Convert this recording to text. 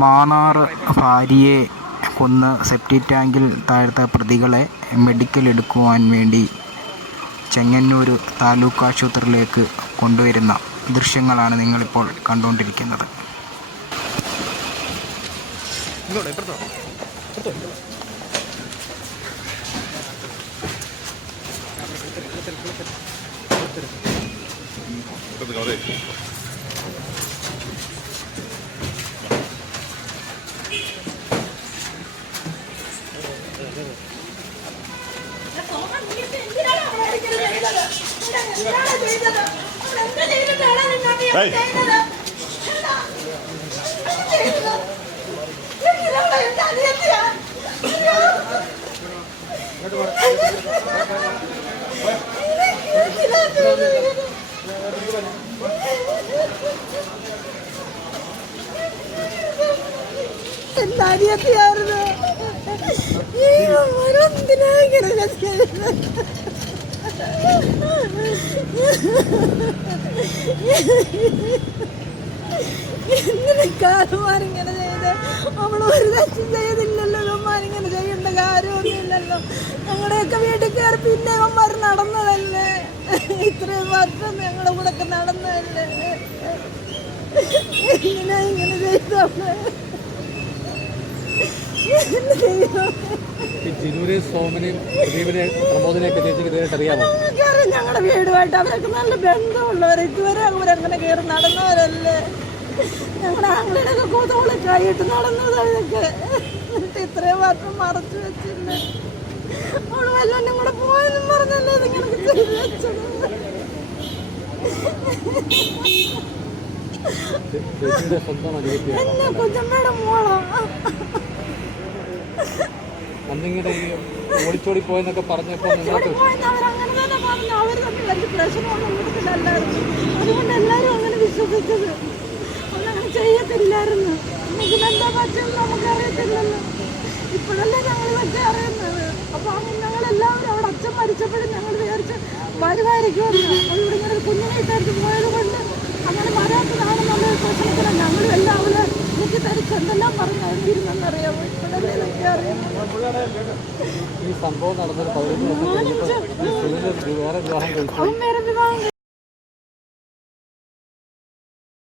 മാന്നാർ ഭാര്യയെ കൊന്ന് സെപ്റ്റിക് ടാങ്കിൽ താഴ്ത്ത പ്രതികളെ മെഡിക്കൽ എടുക്കുവാൻ വേണ്ടി ചെങ്ങന്നൂർ താലൂക്ക് ആശുപത്രിയിലേക്ക് കൊണ്ടുവരുന്ന ദൃശ്യങ്ങളാണ് നിങ്ങളിപ്പോൾ കണ്ടുകൊണ്ടിരിക്കുന്നത്. സോമൻ നീ ഇത് എന്തിനാണ് അവളെ ഇങ്ങനെ ചെയ്തത്? ഇവിടെ എന്തിനാണ് ചെയ്തത്? അവൾ എന്ത് ചെയ്തിട്ടാണ് നിന്നോട് ഈ ചെയ്തത്? എന്താ? എന്ത് ചെയ്തത്? എന്തിനാ അവളെ എന്റെ അനിയത്തിയാ? എന്തിനാ ചെയ്തത്? എന്റെ അനിയത്തിയായിരുന്നു ഈ അവരെന്തിനാ ഇങ്ങനെ ചെയ്തത്? എന്തിനാ കാലമാരിങ്ങനെ ചെയ്ത്? അവൾ ഒരു ലക്ഷം ചെയ്തില്ലല്ലോ ഇവന്മാരിങ്ങനെ ചെയ്യേണ്ട കാര്യമൊന്നുമില്ലല്ലോ ഞങ്ങളുടെയൊക്കെ വീട്ടിൽ കയറി പിന്നെ ഇവന്മാർ നടന്നതല്ലേ ഇത്രയും വർഷം ഞങ്ങളുടെ കൂടെ ഒക്കെ നടന്നതല്ലേ ഇങ്ങനെ ഇങ്ങനെ ഈ ജിനൂരെ സോമനെയും പ്രമോദിനെ ഒക്കെ ചേച്ചിക്ക് അറിയാമോ? ഞങ്ങളുടെ വീടുമായിട്ട് അവരൊക്കെ നല്ല ബന്ധമുള്ളവർ ഇതുവരെ അവരങ്ങനെ കയറി നടന്നവരല്ലേ? ഞങ്ങളുടെ ആംഗ്ലീനൊക്കെ കൂത്തോളൊക്കെ കൈയിട്ട് നടന്നത് അവരൊക്കെ. ഇത്രയും മാത്രം മറച്ചു വെച്ചില്ല അവൾ വല്ലതും കൂടെ പോയെന്നും പറഞ്ഞല്ലേ ഇതിങ്ങനെ ചെയ്തു വെച്ചത്? എന്നെ കുഞ്ഞമ്മയുടെ മോളാ. അന്നിങ്ങനെ ഈ ഓടിച്ചോടി പോയെന്നൊക്കെ പറഞ്ഞപ്പോൾ നിങ്ങൾക്ക് അവർ തമ്മിൽ വലിയ പ്രശ്നമൊന്നും കൊടുത്തില്ലായിരുന്നു അതുകൊണ്ട് എല്ലാവരും അങ്ങനെ വിശ്വസിച്ചത്. അവരങ്ങനെ ചെയ്യത്തില്ലായിരുന്നു. നമുക്ക് എന്താ പറ്റുമെന്ന് നമുക്കറിയത്തില്ലല്ലോ ഇപ്പോഴല്ലേ ഞങ്ങൾ ഇതൊക്കെ അറിയുന്നത്? അപ്പോൾ അങ്ങനെ ഞങ്ങളെല്ലാവരും അവിടെ അച്ഛൻ മരിച്ചപ്പോഴും ഞങ്ങൾ വിചാരിച്ച് ഇവിടെ ഇങ്ങനെ കുഞ്ഞിനെ പോയത് കൊണ്ട് അങ്ങനെ വരാത്തതാണെന്നുള്ളൊരു പ്രശ്നത്തിലാണ് ഞങ്ങളും എല്ലാവരും എനിക്ക് തരിച്ച് എന്തെല്ലാം പറഞ്ഞിരുന്നെന്നറിയാമോ ഇപ്പോഴല്ലേ ഇതൊക്കെ അറിയുന്നത് ഈ സംഭവം നടന്നൊരു പതിനഞ്ച് വർഷം കഴിഞ്ഞപ്പോൾ വേറെ വിവാഹം കഴിച്ചു.